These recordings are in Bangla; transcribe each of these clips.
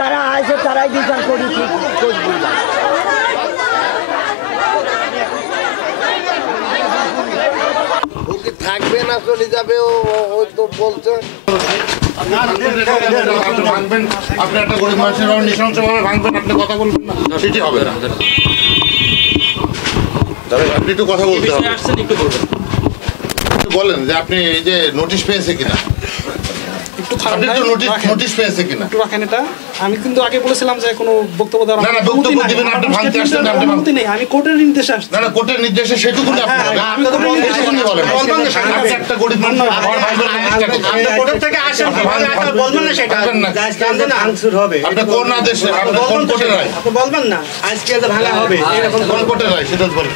যারা আছে তারাই বিচার করি ঠিক ওকে থাকবে না চলে যাবে ও তো বলছে ভাঙবেন আপনি একটা গরিব মানুষের নৃশংসভাবে ভাঙবেন আপনি কথা বলবেন না সেটি হবে না আপনি একটু কথা বলতে হবে বলেন যে আপনি এই যে নোটিশ পেয়েছে কিনা নোটিশ পেয়েছে কিনা একটু রাখেন এটা আমি কিন্তু আগে বলেছিলাম যে কোনো বক্তব্য দেওয়ার না বক্তব্য দিবেন আপনি ভাঙতে আসছেন অনুমতি নেই আমি কোর্টের নির্দেশে আসছি না কোর্টের নির্দেশে সেটুকুনি আপনি আমি তো বলেন আপনি একটা গরিব মানুষ আপনি কোর্ট থেকে আসেন বলবেন না সেটা আজকে ভাঙচুর হবে আপনি কোন আদেশে আপনি কোন কোর্টের রায় আপনি বলবেন না আজকে এটা ভাঙা হবে এরকম কোন কোর্টের রায় সেটা বলেন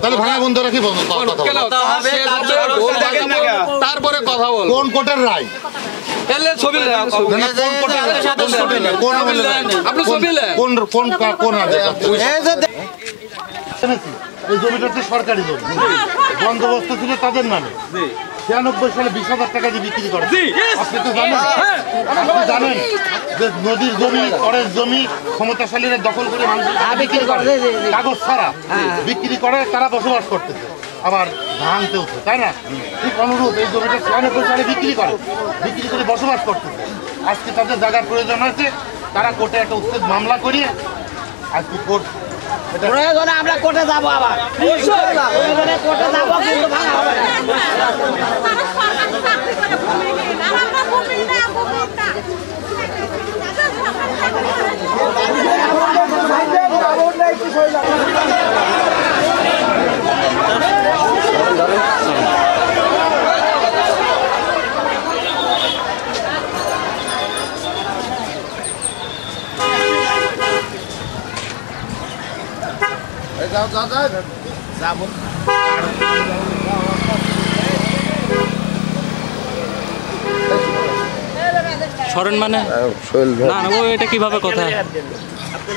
তাহলে ভাঙা বন্ধ রাখি তারপরে কথা বল কোন কোর্টের রায় এই জমিটা হচ্ছে সরকারি জমি বন্দোবস্ত ছিল তাদের নামে 96 সালে 20,000 টাকা দিয়ে বিক্রি করে আপনি তো জানেন জানেন যে নদীর জমি করের জমি ক্ষমতাশালীরা দখল করে বিক্রি করে কাগজ ছাড়া বিক্রি করে তারা বসবাস করতেছে আবার ভাঙতে হচ্ছে তাই না ঠিক অনুরূপ এই জমিটা 96 সালে বিক্রি করে বসবাস করতেছে আজকে তাদের জায়গার প্রয়োজন আছে তারা কোর্টে একটা উচ্ছেদ মামলা করিয়ে আজকে কোর্ট আমরা কোর্টে যাবো আবার কোর্টে যাবো কিন্তু ভাঙা হবে সরেন মানে না ও এটা কিভাবে কথা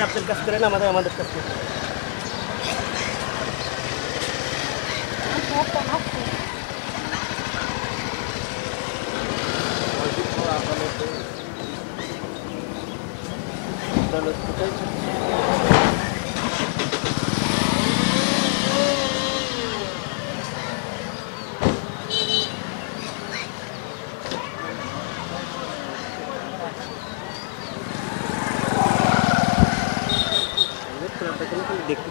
আপনার কাজ করেন আমাদের কাজ করেন দেখতে